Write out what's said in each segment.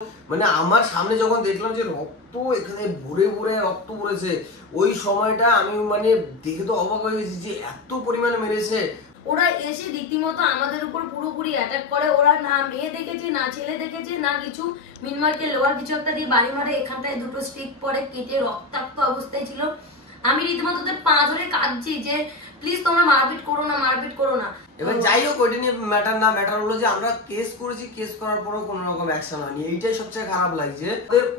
মানে আমার সামনে যখন দেখলাম যে রক্ত এখানে ভরে ভরে রক্ত পড়েছে, ওই সময়টা আমি মানে দেখে তো অবাক হয়ে গেছি যে এত পরিমাণে মেরেছে। ওরা এসে রীতিমতো আমাদের উপর পুরোপুরি অ্যাটাক করে। ওরা না মেয়ে দেখেছে না ছেলে দেখেছে না কিছু, মিনমার্কে লোয়ার কিছু একটা দিয়ে বাড়ি মারে, এখানটায় দুটো স্টিক পরে কেটে রক্তাক্ত অবস্থায় ছিল। আমি রীতিমতো ওদের পা ধরে কাঁদছি যে প্লিজ তোমরা মারপিট করো না, মারপিট করো না। এবার যাই হোক, ওইটা নিয়ে ম্যাটার না, ম্যাটার হলো যে আমরা কেস করেছি, কেস করার পরেও কোনো রকম অ্যাকশন হয়নি। এইটাই সবচেয়ে খারাপ লাগছে।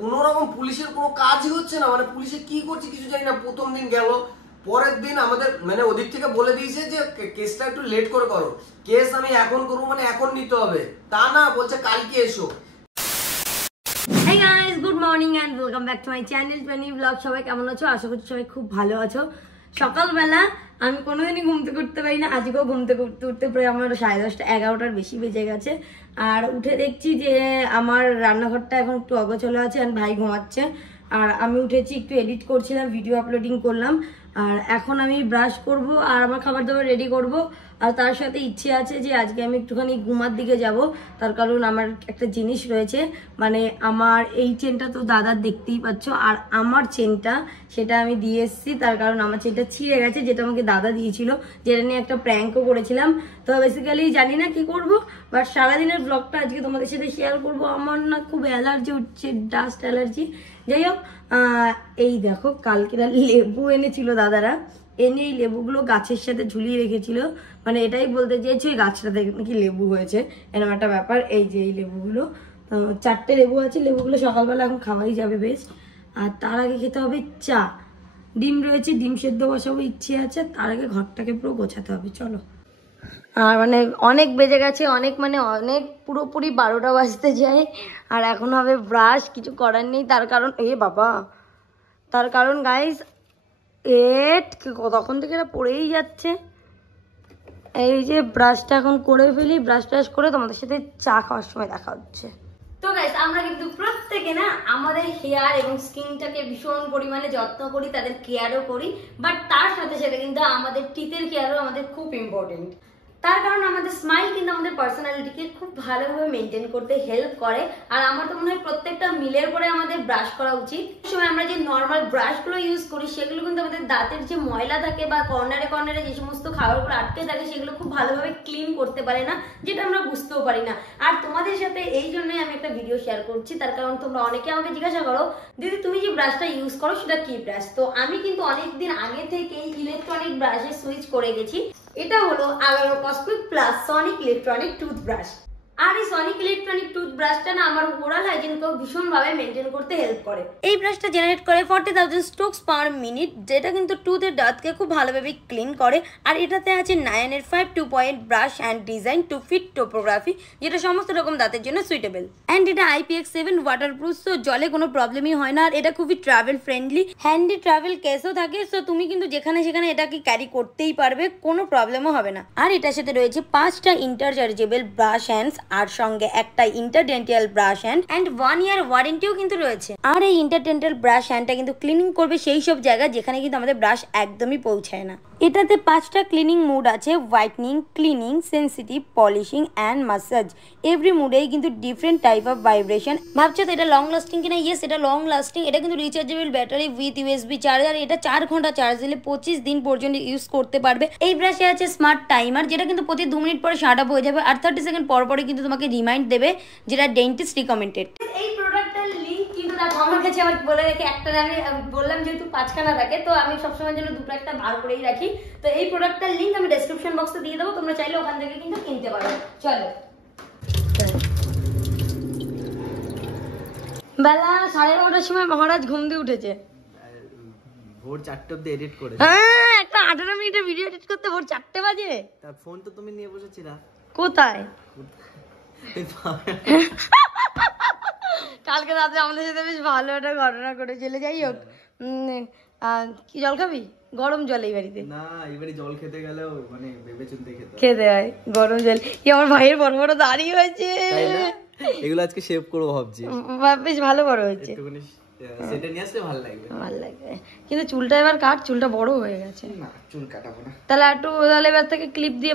কোনো রকম পুলিশের কোনো কাজই হচ্ছে না, মানে পুলিশে কি করছে কিছু জানি না। প্রথম দিন গেল, পরের দিন আমাদের মানে ওদিক থেকে বলে দিয়েছে যে কেসটা একটু লেট করে করো, কেস আমি এখন করবো মানে এখন নিতে হবে, তা না বলছে কালকে এসো। Hey guys, good morning and welcome back to my channel Twenty Vlog। সবাই কেমন আছো? আশা করছি সবাই খুব ভালো আছো। সকালবেলা আমি কোনোদিনই ঘুম থেকে উঠতে পারি না, আজকেও ঘুম থেকে উঠতে প্রায় আমার 10:30 11টার বেশি বেজে গেছে। আর উঠে দেখছি যে আমার রান্নাঘরটা এখন একটু অগোছালো আছে আর ভাই ঘুমাচ্ছে। আর আমি উঠেছি, একটু এডিট করছিলাম, ভিডিও আপলোডিং করলাম। আর এখন আমি ব্রাশ করব আর আমার খাবার দাবার রেডি করব। আর তার সাথে ইচ্ছে আছে যে আজকে আমি একটুখানি ঘুমার দিকে যাব, তার কারণ আমার একটা জিনিস রয়েছে। মানে আমার এই চেনটা তো দাদার দেখতেই পাচ্ছ, আর আমার চেনটা সেটা আমি দিয়ে এসেছি, তার কারণ আমার চেনটা ছিঁড়ে গেছে, যেটা আমাকে দাদা দিয়েছিল, যেটা নিয়ে একটা প্র্যাঙ্কও করেছিলাম। তো বেসিক্যালি জানি না কি করব, বাট সারাদিনের ব্লগটা আজকে তোমাদের সাথে শেয়ার করব। আমার না খুব অ্যালার্জি উঠছে, ডাস্ট অ্যালার্জি। যাই হোক, এই দেখো কালকে লেবু এনেছিল দাদারা, এনে এই লেবুগুলো গাছের সাথে ঝুলিয়ে রেখেছিল। মানে এটাই বলতে চেয়েছি ওই গাছটা থেকে নাকি লেবু হয়েছে, এরকম একটা ব্যাপার। এই যে এই লেবুগুলো, 4টে লেবু আছে, লেবুগুলো সকালবেলা এখন খাওয়াই যাবে বেশ। আর তার আগে খেতে হবে চা, ডিম রয়েছে, ডিম সেদ্ধ বসাবো ইচ্ছে আছে। তার আগে ঘরটাকে পুরো গোছাতে হবে, চলো। আর মানে অনেক বেজে গেছে, অনেক মানে অনেক, পুরোপুরি 12টা বাজতে যায়। আর এখন হবে ব্রাশ, কিছু করার নেই, তার কারণ তার কারণ গাইস তখন থেকে এটা পড়েই যাচ্ছে। এই যে ব্রাশটা এখন করে ফেলি, ব্রাশ ট্রাশ করে তোমাদের সাথে চা খাওয়ার সময় দেখা হচ্ছে। তো গাইস আমরা কিন্তু প্রত্যেকে না আমাদের হেয়ার এবং স্কিনটাকে ভীষণ পরিমাণে যত্ন করি, তাদের কেয়ারও করি, বাট তার সাথে সাথে কিন্তু আমাদের টিথের কেয়ারও আমাদের খুব ইম্পর্টেন্ট। তার কারণ আমাদের স্মাইল কিন্তু আমাদের পার্সোনালিটিকে খুব ভালোভাবে মেনটেন করতে হেল্প করে। আর আমার তো মনে হয় প্রত্যেকটা মিলের পরে আমাদের ব্রাশ করা উচিত। সময় আমরা যে নর্মাল ব্রাশগুলো ইউজ করি সেগুলো কিন্তু আমাদের দাঁতের যে ময়লা থাকে বা কর্নারে কর্নারে যে সমস্ত খাবারগুলো আটকে থাকে সেগুলো খুব ভালোভাবে ক্লিন করতে পারে না, যেটা আমরা বুঝতেও পারি না। আর তোমাদের সাথে এই জন্যই আমি একটা ভিডিও শেয়ার করছি, তার কারণ তোমরা অনেকে আমাকে জিজ্ঞাসা করো দিদি তুমি যে ব্রাশটা ইউজ করো সেটা কি ব্রাশ। তো আমি কিন্তু অনেকদিন আগে থেকেই ইলেকট্রনিক ব্রাশে সুইচ করে গেছি। এটা হলো Agaro cosmic plus sonic electronic toothbrush. আর এই সনিক ইলেকট্রনিক টুথব্রাশটা না আমার ওরাল হাইজিনকেও ভীষণভাবে মেনটেন করতে হেল্প করে। এই ব্রাশটা জেনারেট করে 40,000 স্ট্রোকস পার মিনিট, যেটা কিন্তু টুথের ডার্টকে খুব ভালোভাবে ক্লিন করে। আর এটাতে আছে 9 5 2 brush and design to fit topography, যেটা সমস্ত রকম দাঁতের জন্য সুইটেবল। অ্যান্ড এটা IPX7 ওয়াটারপ্রুফ, সো জলে কোনো প্রবলেমই হয় না। আর এটা খুবই ট্রাভেল ফ্রেন্ডলি, হ্যান্ডি ট্রাভেল কেসও থাকে, সো তুমি কিন্তু যেখানে সেখানে এটাকে ক্যারি করতেই পারবে, কোনো প্রবলেমও হবে না। আর এটার সাথে রয়েছে 5টা ইন্টারচার্জেবল ব্রাশ হ্যান্ডস, আর সঙ্গে একটা ইন্টারডেন্টাল ব্রাশ হ্যান্ড অ্যান্ড 1 ইয়ার ওয়ারেন্টিও কিন্তু রয়েছে। আর এই ইন্টারডেন্টাল ব্রাশ হ্যান্ডটা কিন্তু ক্লিনিং করবে সেই সব জায়গা যেখানে কিন্তু আমাদের ব্রাশ একদমই পৌঁছায় না। এটাতে 5টা ক্লিনিং মুড আছে, whitening, cleaning, sensitive, polishing and massage. Every মুডেই কিন্তু ডিফারেন্ট টাইপ অফ ভাইব্রেশন। ভাবছো তো এটা লং লাস্টিং কিনা? ইয়েস, এটা লং লাস্টিং। এটা কিন্তু rechargeable battery with USB charger. এটা 4 ঘন্টা চার্জ দিলে 25 দিন পর্যন্ত ইউজ করতে পারবে। এই ব্রাশে আছে স্মার্ট টাইমার, যেটা কিন্তু প্রতি 2 মিনিট পরে শাট আপ হয়ে যাবে, আর 30 সেকেন্ড পর পরে কিন্তু তোমাকে রিমাইন্ড দেবে, যেটা ডেন্টিস্ট রিকমেন্ডেড। এই প্রোডাক্টটার লিংক কিন্তু আমার কাছে আমার বলে রেখে একটা আমি বললাম যেহেতু 5খানা থাকে, তো আমি সবসময় জন্য দুটো একটা বার করেই রাখি। তো এই প্রোডাক্টটার লিংক আমি ডেসক্রিপশন বক্সে দিয়ে দেবো, তোমরা চাইলে ওখান থেকে কিন্তু কিনতে পারো। চলো, বেলা 9:30টার সময় মহারাজ ঘুম দিয়ে উঠেছে। ভোর 4টে অবধি এডিট করে। হ্যাঁ, একটা 18 মিনিটের ভিডিও এডিট করতে ভোর 4টে বাজে। তার ফোন তো তুমি নিয়ে বসেছিলা কোথায়? কালকে রাতে আমাদের সাথে বেশ ভালো একটা ঘটনা ঘটেছিল। যাই হোক, কি জল খাবি? গরম জল এই বাড়িতে না, এই বাড়ি জল খেতে গেলেও মানে ভেবে চিন্তে খেতে হয় গরম জল। কি আমার ভাইয়ের বড় বড় দাড়ি হয়েছে, এগুলো আজকে শেভ করবো ভাবছি। বেশ ভালো বড় হয়েছে, একটুখানি সেটা নিয়ে আসলে ভালো লাগবে। ভালো লাগবে, কিন্তু চুলটা এবার কাট, চুলটা বড় হয়ে গেছে। না, চুল কাটাবো না। তাহলে একটু তাহলে এবার থেকে ক্লিপ দিয়ে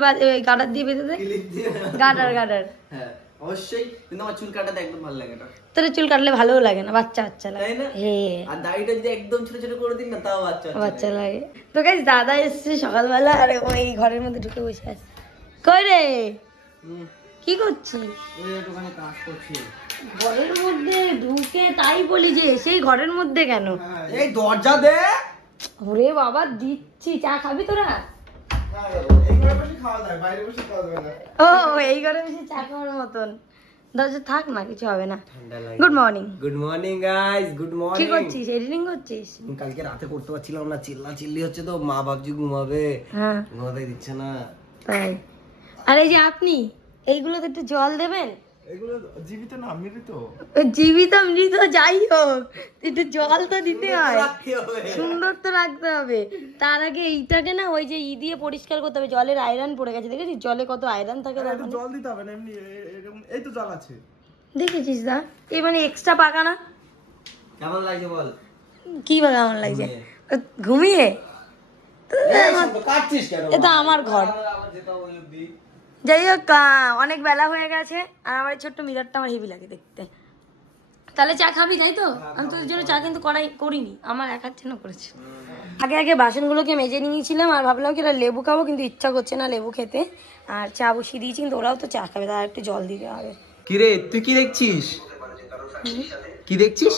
গার্ডার দিয়ে বেঁধে দে। ক্লিপ দিয়ে গার্ডার হ্যাঁ, অবশ্যই, কিন্তু আমার চুল কাটাতে একদম ভালো লাগে না। তোর চুল কাটলে ভালোও লাগে না, বাচ্চা বাচ্চা লাগে। তাই না? হ্যাঁ, আর দাড়িটা যদি একদম ছোট ছোট করে দিন না, তাও বাচ্চা বাচ্চা লাগে। তো গাইস দাদা এসেছে সকালবেলা, আর ও এই ঘরের মধ্যে ঢুকে বসে আছে। কই রে, কি করছিস? একটুখানি কাজ করছি। ঘরের মধ্যে ঢুকে তাই বলি যে সেই ঘরের মধ্যে কেন? এই দরজা দে। ওরে বাবা দিচ্ছি, চা খাবি তোরা? ও এই ঘরে বসে চা খাওয়ার মতন। দরজা থাক না, কিছু হবে না। Good morning. Good morning guys, good কি মর্নিং। করছিস? এডিটিং করছিস? কালকে রাতে করতে পারছিলাম না, চিল্লি হচ্ছে তো, মা ভাবছি ঘুমাবে, হ্যাঁ ঘুমাতে দিচ্ছে না। তাই। আর এই যে আপনি এইগুলোতে একটু জল দেবেন। এগুলো জীবিত না মৃত? জীবিত মৃত যাই হোক, একটু জল তো দিতে হয়, রাখতে হবে। সুন্দর তো রাখতে হবে। তার আগে এইটাকে না ওই যে দিয়ে পরিষ্কার করতে হবে। জলের আয়রন পড়ে গেছে, দেখেছিস জলে কত আয়রন থাকে? তার মানে জল দিতে হবে না, এমনি এরকম এই তো জল আছে। দেখেছিস দা, এই মানে এক্সট্রা পাকা না? কেমন লাগছে বল? কি বা কেমন লাগছে? ঘুমিয়ে? কাটছিস কেন? এটা আমার ঘর। আবার যেতে হবে ওই অবধি। যাই হোক, অনেক বেলা হয়ে গেছে, আর আমার এই ছোট্ট মিররটা আমার হেভি লাগে দেখতে। তাহলে চা খাবি, তাই তো? আমি তোদের জন্য চা কিন্তু করিনি, আমার একার জন্য করেছি। আগে বাসনগুলোকে মেজে নিয়েছিলাম, আর ভাবলাম কি এটা লেবু খাবো, কিন্তু ইচ্ছা করছে না লেবু খেতে। আর চা বসিয়ে দিয়েছি, কিন্তু ওরাও তো চা খাবে, তার একটু জল দিতে হবে। কি রে, তুই কি দেখছিস? কি দেখছিস?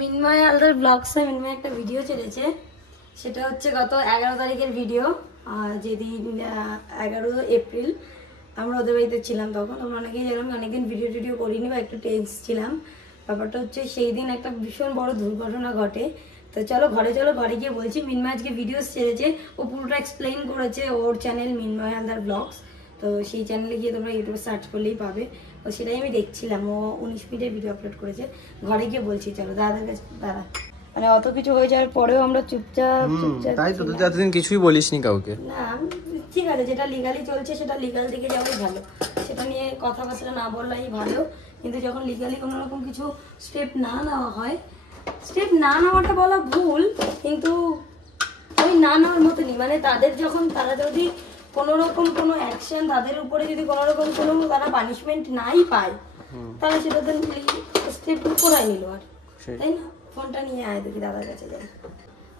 মিনময় হালদার ব্লগসে মিনময় একটা ভিডিও ছেড়েছে, সেটা হচ্ছে গত 11 তারিখের ভিডিও। যেদিন 11 এপ্রিল আমরা ওদের বাড়িতে ছিলাম, তখন আমরা অনেকেই জানলাম, অনেকদিন ভিডিও করিনি বা একটু টেন্স ছিলাম। ব্যাপারটা হচ্ছে সেই দিন একটা ভীষণ বড় দুর্ঘটনা ঘটে। তো চলো ঘরে গিয়ে বলছি। মিনময় আজকে ভিডিওস ছেড়েছে, ও পুরোটা এক্সপ্লেইন করেছে ওর চ্যানেল মিনময় হালদার ব্লগস। তো সেই চ্যানেলে গিয়ে তোমরা ইউটিউবে সার্চ করলেই পাবে। তো সেটাই আমি দেখছিলাম, ও 19 মিনিটের ভিডিও আপলোড করেছে। ঘরে গিয়ে বলছি, চলো দাদার কাছে দাঁড়া। মানে অত কিছু হয়ে যাওয়ার পরেও আমরা চুপচাপ তাই তো, তুই এতদিন কিছুই বলিসনি কাউকে। না ঠিক আছে, যেটা লিগালি চলছে সেটা লিগাল দিকে যাওয়াই ভালো, সেটা নিয়ে কথাবার্তা না বললেই ভালো। কিন্তু যখন লিগালি কোনো রকম কিছু স্টেপ না নেওয়া হয়, স্টেপ না নেওয়াটা বলা ভুল, কিন্তু ওই না নেওয়ার মতনই। মানে তারা যদি কোনো রকম কোনো অ্যাকশন, তাদের উপরে যদি কোনো রকম কোনো তারা পানিশমেন্ট নাই পায়, তাহলে সেটা তো স্টেপ করাই নিল। আর তাই না? ফোনটা নিয়ে আয়, দেখি দাদার কাছে যাই।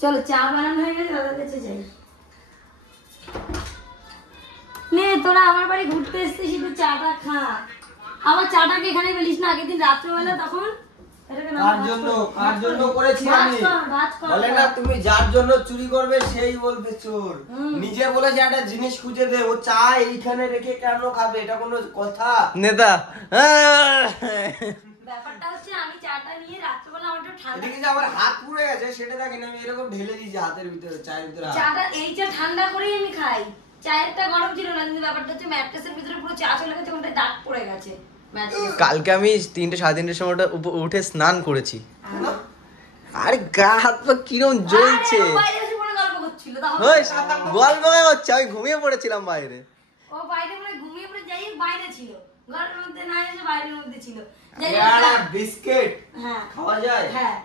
চলো চা বানানো হয়ে গেছে, দাদার কাছে যাই। নে তোরা আমার বাড়ি ঘুরতে এসেছিস, একটু চাটা খা। আবার চাটাকে এখানে ফেলিস না, আগের দিন রাত্রেবেলা তখন কার জন্য করেছি আমি? বলে না, তুমি যার জন্য চুরি করবে সেই বলবে চোর। নিজে বলেছে একটা জিনিস খুঁজে দে, ও চা এইখানে রেখে কেন খাবে? এটা কোনো কথা? নেতা ব্যাপারটা হচ্ছে আমি চাটা নিয়ে রাত্রেবেলা আমার একটু ঠান্ডা, এদিকে যে আমার হাত পুড়ে গেছে সেটা দেখেন, আমি এরকম ঢেলে দিয়েছি হাতের ভিতরে, চায়ের ভিতরে হাত। চাটা এই চা ঠান্ডা করেই আমি খাই। চায়েরটা গরম ছিল না, কিন্তু ব্যাপারটা হচ্ছে ম্যাট্রেসের ভিতরে পুরো চা চলে গেছে, ওখানটায় দাগ পড়ে গেছে ম্যাট্রেসে। কালকে আমি 3টে 3:30টার সময় উঠে স্নান করেছি, আর গা হাত পা কিরম জ্বলছে। আরে, ও বাইরে এসে পড়ে গল্প করছিল, তখন গল্প হচ্ছে, আমি ঘুমিয়ে পড়েছিলাম বাইরে। ও বাইরে মানে ঘুমিয়ে পড়ে, যাই হোক বাইরে ছিল, ঘরের মধ্যে না এসে বাইরের মধ্যে ছিল। যাই হোক, একটা বিস্কিট হ্যাঁ খাওয়া যায়? হ্যাঁ,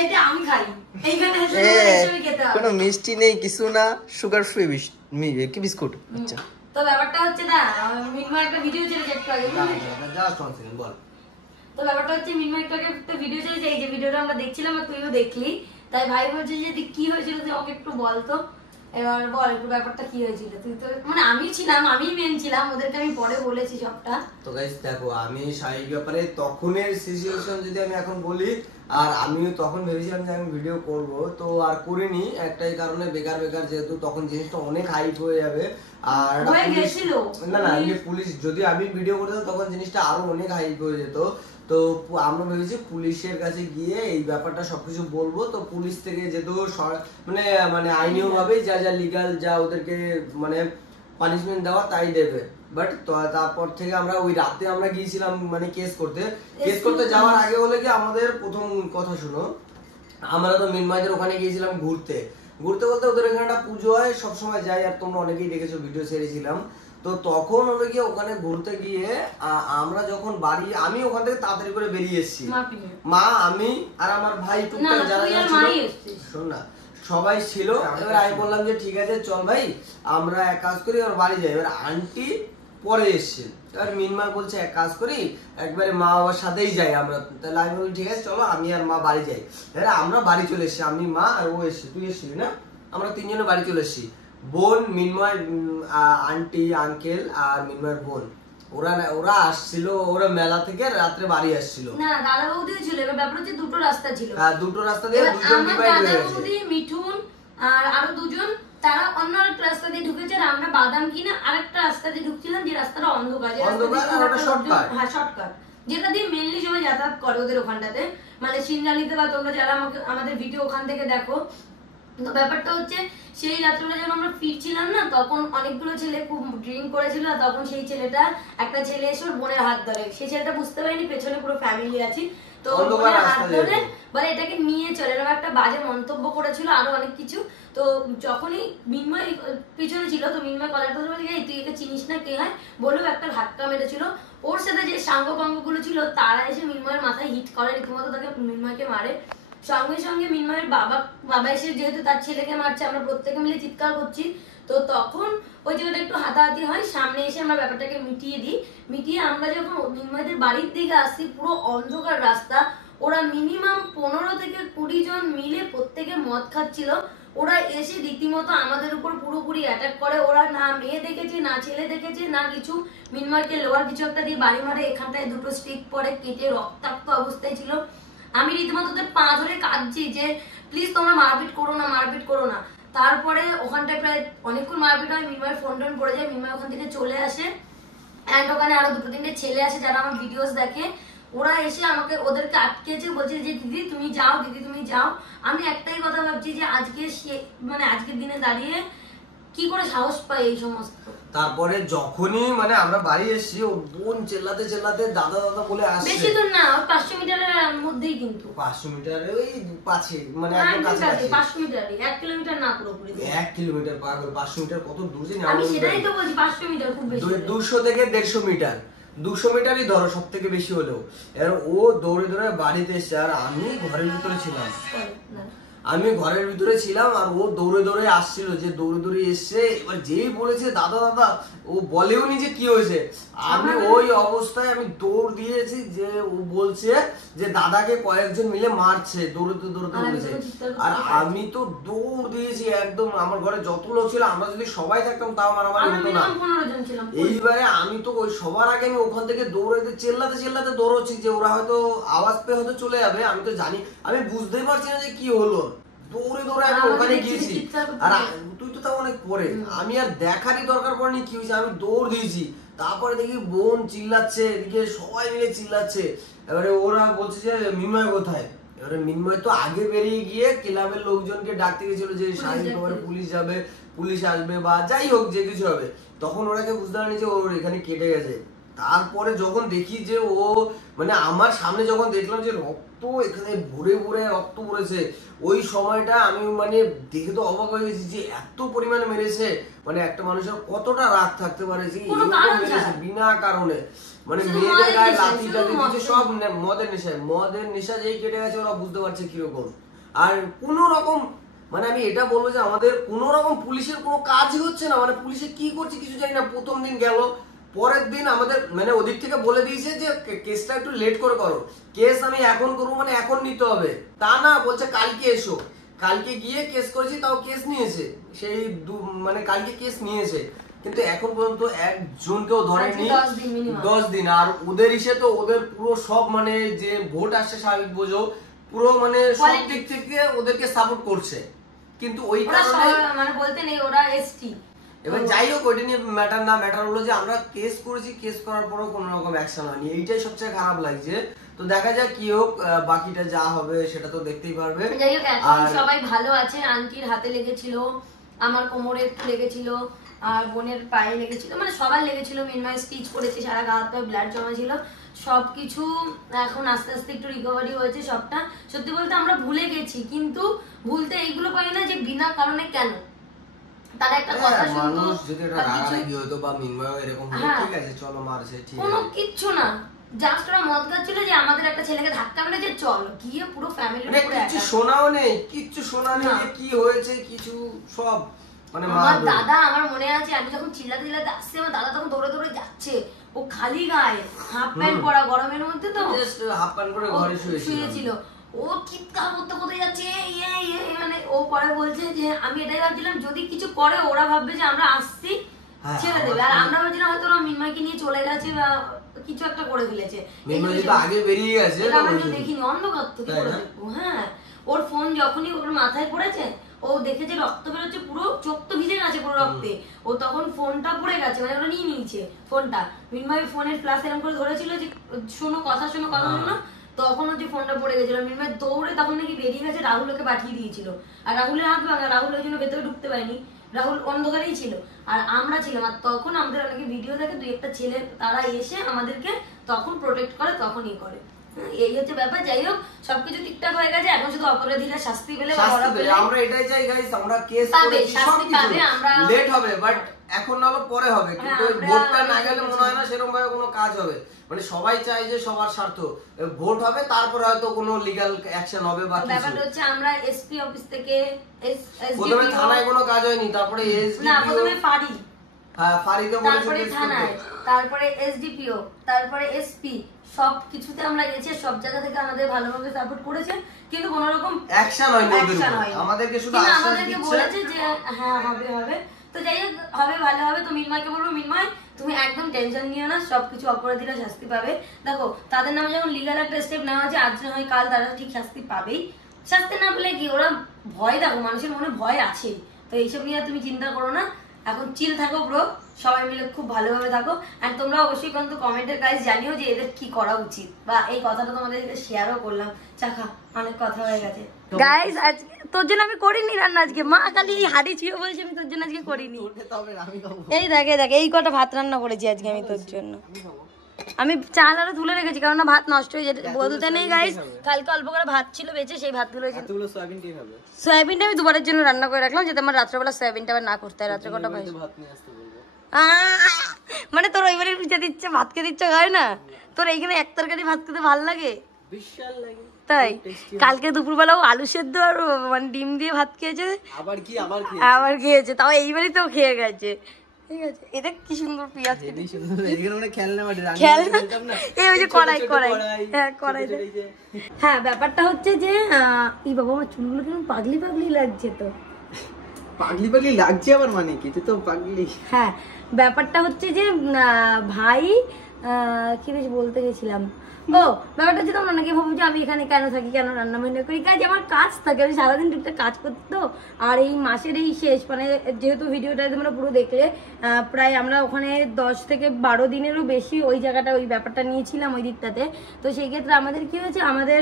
এইটা আমি খাই, এইখানে এসে আমি খেতে হবে। কোনো মিষ্টি নেই, কিছু না, সুগার ফ্রি কি বিস্কুট। আচ্ছা, তো ব্যাপারটা হচ্ছে না, মিনময় একটা ভিডিও ছেড়েছে একটু আগে, বুঝলি? বল। তো ব্যাপারটা হচ্ছে মিনময় একটু আগে একটা ভিডিও ছেড়েছে, এই যে ভিডিওটা আমরা দেখছিলাম আর তুইও দেখলি। তাই ভাই বলছে যে কি হয়েছিল তুই ওকে একটু বল তো। এবার বল একটু ব্যাপারটা কি হয়েছিল। তুই তো মানে আমি ছিলাম, আমি মেন ছিলাম, ওদেরকে আমি পরে বলেছি সবটা। তো গাইস দেখো, আমি শারীরিক ব্যাপারে তখনের সিচুয়েশন যদি আমি এখন বলি, আর আমিও তখন ভেবেছিলাম যে আমি ভিডিও করব, তো আর করিনি একটাই কারণে, বেকার যেহেতু তখন জিনিসটা অনেক হাইপ হয়ে যাবে। আর না এমনি পুলিশ যদি আমি ভিডিও করতাম তখন জিনিসটা আরো অনেক হাইপ হয়ে যেত। তো আমরা ভেবেছি পুলিশের কাছে গিয়ে এই ব্যাপারটা সবকিছু বলবো। তো পুলিশ থেকে যেহেতু মানে আইনীয় ভাবে যা লিগাল যা ওদেরকে মানে পানিশমেন্ট দেওয়া তাই দেবে। বাট তারপর থেকে আমরা ওই রাতে আমরা গিয়েছিলাম মানে কেস করতে যাওয়ার আগে হলে কি আমাদের প্রথম কথা শুনো, আমরা তো মিনময়দের ওখানে গিয়েছিলাম ঘুরতে বলতে ওদের এখানে একটা পুজো হয়, সবসময় যাই, আর তোমরা অনেকেই দেখেছো, ভিডিও ছেড়েছিলাম। তো তখন হলো গিয়ে ওখানে ঘুরতে গিয়ে আমরা যখন বাড়ি, আমি ওখান থেকে তাড়াতাড়ি করে বেরিয়ে এসেছি, মা আমি আর আমার ভাই টুকটাক যারা ছিল, শোন না, সবাই ছিল। এবার আমি বললাম যে ঠিক আছে চল ভাই আমরা এক কাজ করি আর বাড়ি যাই। এবার আন্টি পরে এসছে। এবার মিনময় বলছে এক কাজ করি একবারে মা বাবার সাথেই যাই আমরা। তাহলে আমি বলি ঠিক আছে চলো আমি আর মা বাড়ি যাই। এবার আমরা বাড়ি চলে এসেছি, আমি মা আর ও এসছে, তুই এসছিলি না? আমরা তিনজনে বাড়ি চলে এসেছি। বোন, মিনময়, আন্টি, আঙ্কেল আর মিনময়ের বোন ওরা আসছিল, ওরা মেলা থেকে রাত্রে বাড়ি আসছিল। না দাদা বৌদিও ছিল। এবার ব্যাপার হচ্ছে দুটো রাস্তা ছিল। হ্যাঁ দুটো রাস্তা দিয়ে দুজন ডিভাইড হয়ে গেছে। বৌদি, মিঠুন আর আরো দুজন তারা অন্য একটা রাস্তা দিয়ে ঢুকেছে আর আমরা বাদাম কিনা আরেকটা রাস্তা দিয়ে ঢুকছিলাম, যে রাস্তাটা অন্ধকার, হ্যাঁ শর্টকাট, যেটা দিয়ে মেনলি সবাই যাতায়াত করে ওদের ওখানটাতে, মানে সিনজানিতে বা তোমরা যারা আমাদের ভিডিও ওখান থেকে দেখো। তো ব্যাপারটা হচ্ছে সেই রাত্রিবেলা যখন আমরা ফিরছিলাম না, তখন অনেকগুলো ছেলে খুব ড্রিঙ্ক করেছিল। তখন সেই ছেলেটা, একটা ছেলে এসে ওর বোনের হাত ধরে, সেই ছেলেটা বুঝতে পারেনি পেছনে পুরো ফ্যামিলি আছে, তো ওর বোনের হাত ধরে বলে এটাকে নিয়ে চলে, এরকম একটা বাজে মন্তব্য করেছিল আরো অনেক কিছু। তো যখনই মিনময় পিছনে ছিল, তো মিনময় কলার ধরে বলে তুই একে চিনিস না কে হয়, বলেও একটা ধাক্কা মেরেছিল। ওর সাথে যে সাঙ্গ পাঙ্গ গুলো ছিল তারা এসে মিনময়ের মাথায় হিট করে, রীতিমতো তাকে মিনময়কে মারে। সঙ্গে সঙ্গে মিনময়ের বাবা এসে যেহেতু তার ছেলেকে মারছে, আমরা প্রত্যেকে মিলে চিৎকার করছি। তো তখন ওই জায়গাটা একটু হাতাহাতি হয়, সামনে এসে আমরা ব্যাপারটাকে মিটিয়ে আমরা যখন মিনময়দের বাড়ির দিকে আসছি, পুরো অন্ধকার রাস্তা, ওরা মিনিমাম 15 থেকে 20 জন মিলে প্রত্যেকে মদ খাচ্ছিল। ওরা এসে রীতিমতো আমাদের উপর পুরোপুরি অ্যাটাক করে। ওরা না মেয়ে দেখেছে, না ছেলে দেখেছে, না কিছু। মিনময়কে লোয়ার কিছু একটা দিয়ে বাড়ি মারে, এখানটায় দুটো স্টিক পরে কেটে রক্তাক্ত অবস্থায় ছিল। আমি রীতিমতো ওদের পা ধরে কাঁদছি যে প্লিজ তোমরা মারপিট করো না। তারপরে ওখানটায় প্রায় অনেকক্ষণ মারপিট হয়, মিনময়ের ফোন টোন পড়ে যায়, মিনময় ওখান থেকে চলে আসে। অ্যান্ড ওখানে আরো 2-3টে ছেলে আসে যারা আমার ভিডিওস দেখে, ওরা এসে ওদেরকে আটকেছে, বলছে যে দিদি তুমি যাও। আমি একটাই কথা ভাবছি যে আজকের দিনে দাঁড়িয়ে কি করে সাহস পায় এই সমস্ত। তারপরে যখনই মানে আমরা বাড়ি এসেছি, ও বোন চেল্লাতে দাদা বলে আসছে। বেশি দূর না, 500 মিটারের মধ্যেই, কিন্তু 500 মিটার ওই পাশে, মানে একদম কাছাকাছি। 500 মিটারই, 1 কিলোমিটার না পুরোপুরি। 1 কিলোমিটার পাগল, 500 মিটার কত দূর জানি? আমি সেটাই তো বলছি, 500 মিটার খুব বেশি। 200 থেকে 150 মিটার, 200 মিটারই ধরো সব থেকে বেশি হলেও। এবার ও দৌড়ে বাড়িতে এসছে, আর আমি ঘরের ভিতরে ছিলাম। আর ও দৌড়ে আসছিল, যে দৌড়ে এসছে। এবার যেই বলেছে দাদা, ও বলেও নি যে কি হয়েছে। আমি ওই অবস্থায় আমি দৌড় দিয়েছি, যে ও বলছে যে দাদাকে কয়েকজন মিলে মারছে, দৌড়তে বলেছে। আর আমি তো দৌড় দিয়েছি একদম। আমার ঘরে যত লোক ছিল, আমরা যদি সবাই থাকতাম তাও মারামারি হতো না। এইবারে আমি তো ওই সবার আগে আমি ওখান থেকে দৌড়াতে চেল্লাতে দৌড়চ্ছি, যে ওরা হয়তো আওয়াজ পেয়ে হয়তো চলে যাবে। আমি তো জানি, আমি বুঝতেই পারছি না যে কি হলো। দৌড়ে আমি ওখানে গিয়েছি, আর তুই তো তাও অনেক পরে, আমি আর দেখারই দরকার পড়েনি কি হয়েছে, আমি দৌড় দিয়েছি। তারপরে দেখি বোন চিল্লাচ্ছে, এদিকে সবাই মিলে চিল্লাচ্ছে। এবারে ওরা বলছে যে মিনময় কোথায়। এবারে মিনময় তো আগে বেরিয়ে গিয়ে ক্লাবের লোকজনকে ডাকতে গেছিল, যে স্বাধীনভাবে পুলিশ আসবে বা যাই হোক যে কিছু হবে। তখন ওরাকে বুঝতে পারেনি যে ওর এখানে কেটে গেছে। তারপরে যখন দেখি যে ও মানে আমার সামনে যখন দেখলাম যে রক্ত এখানে ভরে রক্ত পড়েছে, ওই সময়টা আমি মানে দেখে তো অবাক হয়ে গেছি যে এত পরিমাণে মেরেছে। মানে একটা মানুষের কতটা রাগ থাকতে পারে যে এরকম মেরেছে বিনা কারণে। মানে মেয়েদের গায়ে লাঠি টাঠি দিচ্ছে, সব মদের নেশা যেই কেটে গেছে, ওরা বুঝতে পারছে কিরকম। আর কোনো রকম মানে আমি এটা বলবো যে আমাদের কোনো রকম পুলিশের কোনো কাজই হচ্ছে না। মানে পুলিশে কি করছে কিছু জানি না। প্রথম দিন গেল, পরের দিন আমাদের মানে ওদিক থেকে বলে দিয়েছে যে কেসটা একটু লেট করে করো, কেস আমি এখন করবো, মানে এখন নিতে হবে। তা না, বলছে কালকে এসো। কালকে গিয়ে কেস করেছি, তাও কেস নিয়েছে সেই মানে কালকে কেস নিয়েছে, কিন্তু এখন পর্যন্ত একজনকেও ধরেনি। 10 দিন। আর ওদের তো ওদের পুরো সব মানে যে ভোট আসছে স্বাভাবিক বোঝো, পুরো মানে সব দিক থেকে ওদেরকে সাপোর্ট করছে, কিন্তু ওই কারণে মানে বলতে নেই ওরা এসটি। এবার যাই হোক, ওইটা নিয়ে ম্যাটার হলো যে আমরা কেস করেছি, কেস করার পরও কোনো রকম অ্যাকশন হয়নি। এইটাই সবচেয়ে খারাপ লাগছে। তো দেখা যাক কি হোক, বাকিটা যা হবে সেটা তো দেখতেই পারবে। যাই হোক, এখন সবাই ভালো আছে। আন্টির হাতে লেগেছিল, আমার কোমরে একটু লেগেছিল, আর বোনের পায়ে লেগেছিল, মানে সবার লেগেছিল। মিনময় স্টিচ করেছে, সারা গা হাত পায়ে ব্লাড জমা ছিল, সবকিছু এখন আস্তে আস্তে একটু রিকভারি হয়েছে সবটা। সত্যি বলতে আমরা ভুলে গেছি, কিন্তু ভুলতে এইগুলো পারি না যে বিনা কারণে কেন। তার একটা কথা শুনতো, মানুষ যদি এটা রাগারাগি হতো বা মিনময় এরকম হতো, ঠিক আছে চলো মারছে, ঠিক আছে, কোনো কিচ্ছু না। জাস্ট ওরা মদ খাচ্ছিল যে আমাদের একটা ছেলেকে ধাক্কা মেরে যে চল গিয়ে পুরো ফ্যামিলি মানে কিছু শোনাও নেই, কিচ্ছু শোনা নেই যে কি হয়েছে কিছু সব মানে আমার দাদা, আমার মনে আছে আমি যখন চিল্লাতে চিল্লাতে আসছি আমার দাদা তখন দৌড়ে দৌড়ে যাচ্ছে, ও খালি গায়ে হাফ প্যান্ট পরা, গরমের মধ্যে তো হাফ প্যান্ট পরে ঘরে শুয়েছিল, ও চিৎকার করতে করতে যাচ্ছে মানে ও পরে বলছে যে আমি এটাই ভাবছিলাম যদি কিছু করে ওরা ভাববে যে আমরা আসছি ছেড়ে দেবে, আর আমরা ভাবছিলাম হয়তো ওরা মিনময়কে নিয়ে চলে গেছে বা কিছু একটা করে ফেলেছে, আগে বেরিয়ে গেছে আমরা দেখিনি অন্ধকার থেকে করে দেখবো। হ্যাঁ, ওর ফোন যখনই ওর মাথায় পড়েছে ও দেখে যে রক্ত বেরোচ্ছে, পুরো চোখ তো ভিজে গেছে পুরো রক্তে, ও তখন ফোনটা পড়ে গেছে মানে ওরা নিয়ে নিয়েছে ফোনটা, মিনময় ফোনের ফ্ল্যাশ এরকম করে ধরেছিল যে শোনো কথা শোনো, তখন হচ্ছে ফোনটা পড়ে গেছিল, মিনময় দৌড়ে তখন নাকি বেরিয়ে গেছে, রাহুলকে পাঠিয়ে দিয়েছিল, আর রাহুলের হাত ভাঙা, রাহুল ওই জন্য ভেতরে ঢুকতে পারেনি, রাহুল অন্ধকারেই ছিল আর আমরা ছিলাম, আর তখন আমাদের অনেকে ভিডিও দেখে দুই একটা ছেলে তারা এসে আমাদেরকে তখন প্রোটেক্ট করে, তখনই করে, এই হচ্ছে ব্যাপার। যাই হোক সবকিছু ঠিকঠাক হয়ে গেছে, এখন শুধু অপরাধীরা শাস্তি পেলে আমরা এটাই চাই গাইস, আমরা কেস করেছি সবকিছু লেট হবে বাট এখন না হলে পরে হবে, কিন্তু ওই ভোটটা না গেলে মনে হয় না সেরকম ভাবে কোনো কাজ হবে, মানে সবাই চায় যে সবার স্বার্থ, ভোট হবে তারপর হয়তো কোনো লিগ্যাল অ্যাকশন হবে বা কিছু। ব্যাপারটা হচ্ছে আমরা এসপি অফিস থেকে প্রথমে থানায় কোনো কাজ হয়নি, তারপরে না প্রথমে ফাঁড়ি, হ্যাঁ ফাঁড়িতে তারপরে থানায়, তারপরে এসডিপিও, তারপরে এসপি, সব কিছুতে আমরা গেছি, সব জায়গা থেকে আমাদের ভালোভাবে সাপোর্ট করেছে, কিন্তু কোনো রকম অ্যাকশন হয়নি, আমাদেরকে শুধু আমাদেরকে বলেছে যে হ্যাঁ হবে হবে, তো যাই হোক হবে ভালো হবে। তো মিনময়কে বলবো মিনময় তুমি একদম টেনশন নিও না, সবকিছু অপরাধীরা শাস্তি পাবে, দেখো তাদের নামে যখন লিগাল একটা স্টেপ নেওয়া হয়েছে আজ না হয় কাল তারা ঠিক শাস্তি পাবেই, শাস্তি না পেলে কি ওরা ভয়, দেখো মানুষের মনে ভয় আছে, তো এইসব নিয়ে তুমি চিন্তা করো না, এখন চিল থাকো ব্রো, সবাই মিলে খুব ভালোভাবে থাকো, আর তোমরা অবশ্যই কিন্তু কমেন্টের গাইজ জানিও যে এদের কি করা উচিত, বা এই কথাটা তোমাদের সাথে শেয়ারও করলাম, চাখা অনেক কথা হয়ে গেছে গাইজ, আজকে তোর জন্য আমি করিনি রান্না, আজকে মা খালি হাড়ি ছুঁয়ে বলছে আমি তোর জন্য আজকে করিনি, এই দেখে দেখে এই কটা ভাত রান্না করেছি আজকে আমি তোর জন্য, আমি চাল আরো তুলে রেখেছি কারণ ভাত নষ্ট হয়ে যেতে বলতে নেই গাইজ, কালকে অল্প করে ভাত ছিল বেঁচে, সেই ভাতগুলো সয়াবিনটা আমি দুবারের জন্য রান্না করে রাখলাম যাতে আমার রাত্রেবেলা সয়াবিনটা আবার না করতে হয়, রাত্রে কটা ভাই মানে তোর ওইবারে পিঠে দিচ্ছে ভাত খেতে ইচ্ছা হয় না, তোর এইখানে এক তরকারি ভাত খেতে ভালো লাগে তাই, কালকে দুপুরবেলাও আলু সেদ্ধ আর মানে ডিম দিয়ে ভাত খেয়েছে, আবার খেয়েছে, তাও এইবারই তো খেয়ে গেছে, ঠিক আছে, এটা কি সুন্দর পেঁয়াজ হ্যাঁ, ব্যাপারটা হচ্ছে যে এই বাবা আমার চুলগুলো কেমন পাগলি পাগলি লাগছে, তো পাগলি পাগলি লাগছে আবার মানে কি, তুই তো পাগলি। হ্যাঁ, ব্যাপারটা হচ্ছে যে ভাই কি বেশ বলতে গেছিলাম, ও ব্যাপারটা হচ্ছে তোমরা অনেকে ভাবো যে আমি এখানে কেন থাকি, কেন রান্না বান্না করি, কাজ আমার কাজ থাকে, আমি সারাদিন টুকটাক কাজ করতে, তো আর এই মাসের এই শেষ মানে যেহেতু ভিডিওটা তোমরা পুরো দেখলে, প্রায় আমরা ওখানে 10 থেকে 12 দিনেরও বেশি ওই জায়গাটা ওই ব্যাপারটা নিয়েছিলাম ওই দিকটাতে, তো সেই ক্ষেত্রে আমাদের কি হয়েছে, আমাদের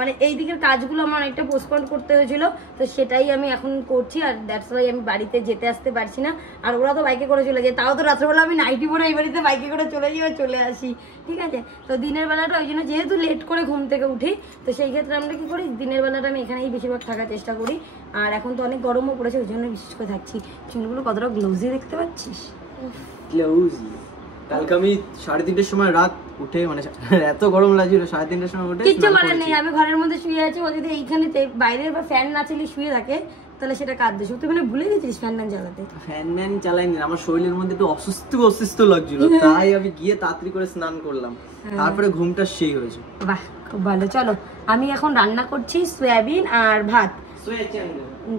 মানে এই দিকের কাজগুলো আমার অনেকটা পোস্টপোন করতে হয়েছিল, তো সেটাই আমি এখন করছি, আর দ্যাটস ওয়াই আমি বাড়িতে যেতে আসতে পারছি না, আর ওরা তো বাইকে করে চলে যায়, তাও তো রাত্রেবেলা আমি নাইটি পরে এই বাড়িতে বাইকে করে চলে যাই চলে আসি, ঠিক আছে, তো দিনের বেলাটা ওই জন্য যেহেতু লেট করে ঘুম থেকে উঠি, তো সেই ক্ষেত্রে আমরা কি করি দিনের বেলাটা আমি এখানেই বেশিরভাগ থাকার চেষ্টা করি, আর এখন তো অনেক গরমও পড়েছে ওই জন্য বিশেষ করে থাকছি। চুলগুলো কতটা গ্লোজি দেখতে পাচ্ছিস, গ্লোজি। কালকে আমি 3:30টার সময় রাত উঠে মানে এত গরম লাগছিল 3:30টার সময় উঠে কিচ্ছু করার নেই, আমি ঘরের মধ্যে শুয়ে আছি, ও যদি এইখানে বাইরের বা ফ্যান না চালিয়ে শুয়ে থাকে তাহলে সেটা কাঁদ দেশ, তুই মানে ভুলে গেছিস ফ্যান ম্যান চালাতে, ফ্যান ম্যান চালাইনি, আমার শরীরের মধ্যে একটু অসুস্থ লাগছিল, তাই আমি গিয়ে তাড়াতাড়ি করে স্নান করলাম, তারপরে ঘুমটা সেই হয়েছে। বাহ খুব ভালো, চলো আমি এখন রান্না করছি সয়াবিন আর ভাত,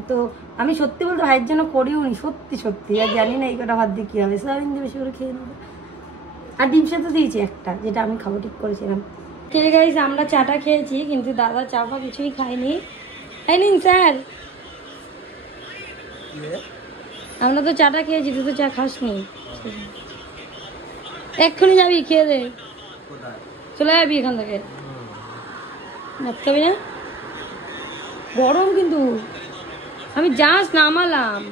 তো আমি সত্যি বলতে ভাইয়ের জন্য করিও নি, সত্যি সত্যি, আর জানি না এই কটা ভাত দিয়ে কি হবে, সয়াবিন দিয়ে বেশি করে খেয়ে নেবো, আর ডিম সেদ্ধ দিয়েছি একটা যেটা আমি খাবো ঠিক করেছিলাম। ঠিক আছে, আমরা চাটা খেয়েছি কিন্তু দাদা চা ফা কিছুই খায়নি, খাইনি স্যার, আমরা তো চাটা খেয়েছি, তুই তো চা খাসনি, এক্ষুনি যাবি খেয়ে দে, চলে যাবি এখান থেকে, ভাবতে হবে না, গরম কিন্তু আমি জাস্ট নামালাম।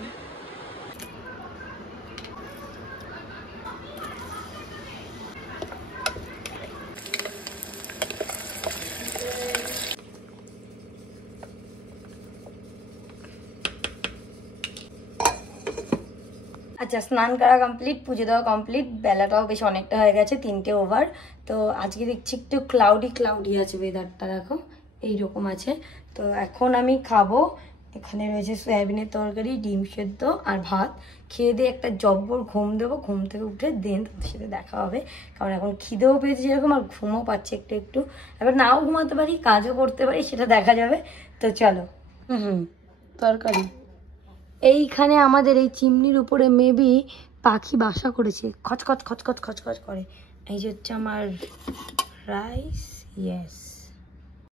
আচ্ছা, স্নান করা কমপ্লিট, পুজো দেওয়া কমপ্লিট, বেলাটাও বেশ অনেকটা হয়ে গেছে, 3টে ওভার। তো আজকে দেখছি একটু ক্লাউডি আছে ওয়েদারটা, দেখো এইরকম আছে। তো এখন আমি খাবো, এখানে রয়েছে সয়াবিনের তরকারি, ডিম সেদ্ধ আর ভাত। খেয়ে দিয়ে একটা জব্বর ঘুম দেবো, ঘুম থেকে উঠে দেন তাদের সাথে দেখা হবে, কারণ এখন খিদেও পেয়েছে যেরকম, আর ঘুমও পাচ্ছে একটু একটু। এবার নাও ঘুমাতে পারি, কাজও করতে পারি, সেটা দেখা যাবে। তো চলো। তরকারি এইখানে আমাদের এই চিমনির উপরে মেবি পাখি বাসা করেছে, খচখচ খচখচ খচখচ করে। এই যে হচ্ছে আমার রাইস, ইয়েস।